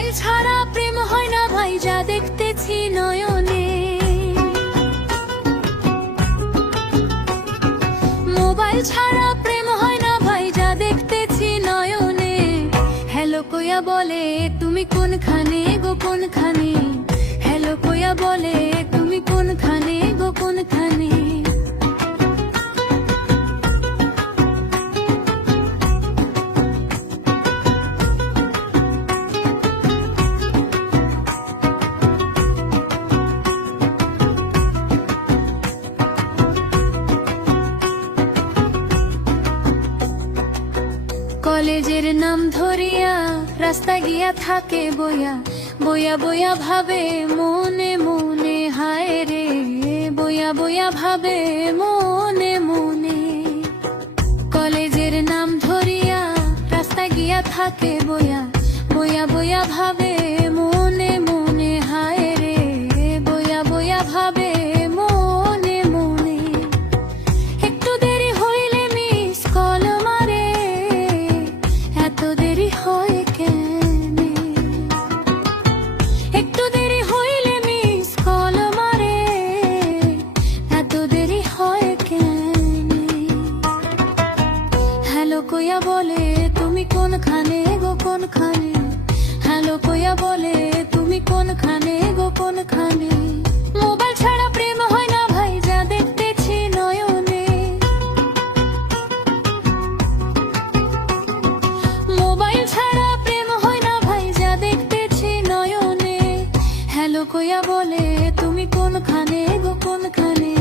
Mobile ছাড়া প্রেম হয় না ভাই, যা দেখতেছি নয়নে। মোবাইল ছাড়া প্রেম হয় না ভাই, যা দেখতেছি নয়নে। হ্যালো কইয়া বলে তুমি কোনখানে গো কোনখানে, হ্যালো কইয়া বলে তুমি কোনখানে গো কোনখানে। কলেজের নাম ধরিয়া রাস্তা গিয়া থাকে বইয়া, বইয়া বইয়া ভাবে মনে মনে, হায় রে বইয়া বইয়া ভাবে মনে মনে। কলেজের নাম ধরিয়া রাস্তা গিয়া থাকে বইয়া, বইয়া বইয়া ভাবে মনে মনে, হায় রে বইয়া বইয়া ভাবে মনে মনে। একটু দেরি হইলে মিস কল মারে, এত দেরি হয় কেনে? একটু দেরি হইলে মিস কল মারে, এত দেরি হয় কেনে? হ্যালো কইয়া বলে তুমি কোনখানে গো কোনখানে, হ্যালো কইয়া বলে তুমি কোনখানে গো কোনখানে। মোবাইল ছাড়া প্রেম হয় না ভাই, যা দেখতেছি নয়নে। মোবাইল ছাড়া প্রেম হয় না ভাই, যা দেখতেছি নয়নে। হ্যালো কইয়া বলে তুমি কোনখানে গো কোনখানে,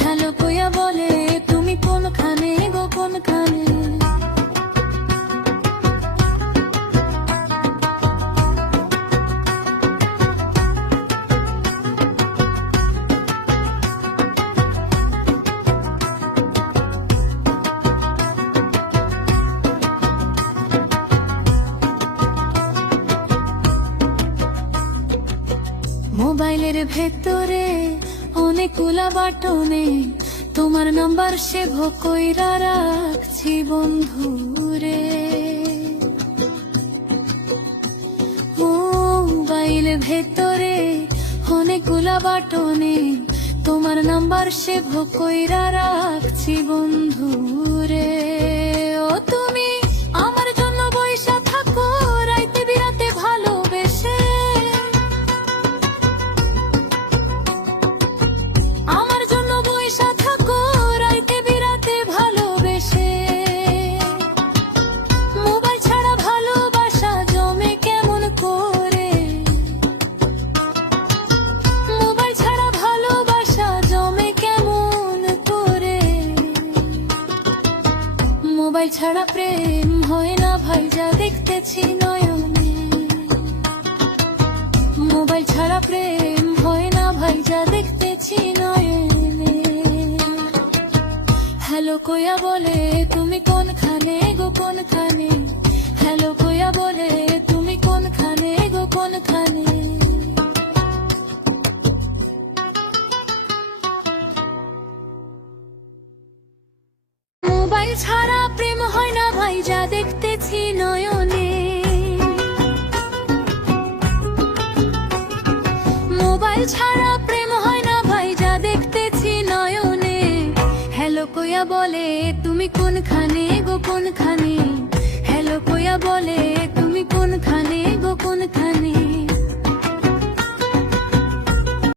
হ্যালো কইয়া বলে তুমি কোনখানে গো কোনখানে। মোবাইলের ভেতরে অনেকগুলা বাটনে তোমার নাম্বার সেভ কইরা রাখছি বন্ধুরে। মোবাইল ভেতরে অনেকগুলা বাটনে তোমার নাম্বার সেভ কইরা রাখছি বন্ধুরে। ও তুমি আমার জন্য বইসা থাকো রাইতে বিরাতে ভালোবেসে, আমার জন্য বইসা থাকো রাইতে বিরাতে ভালোবেসে। মোবাইল ছাড়া ভালোবাসা জমে কেমন করে, মোবাইল ছাড়া ভালোবাসা জমে কেমন করে। মোবাইল ছাড়া প্রেম হয় না ভাই, যা দেখতেছি নয়নে। মোবাইল ছাড়া প্রেম হয় না ভাই, যা দেখতেছি নয়নে। হ্যালো কইয়া বলে তুমি কোনখানে গো কোনখানে, হ্যালো কইয়া বলে তুমি কোনখানে গো কোনখানে। মোবাইল ছাড়া প্রেম হয় না ভাই, যা দেখতেছি নয়নে। মোবাইল ছাড়া প্রেম হয় না ভাই, যা দেখতেছি নয়নে। হ্যালো কইয়া বলে তুমি কোনখানে গো কোনখানে, হ্যালো কইয়া বলে তুমি কোনখানে গো কোনখানে।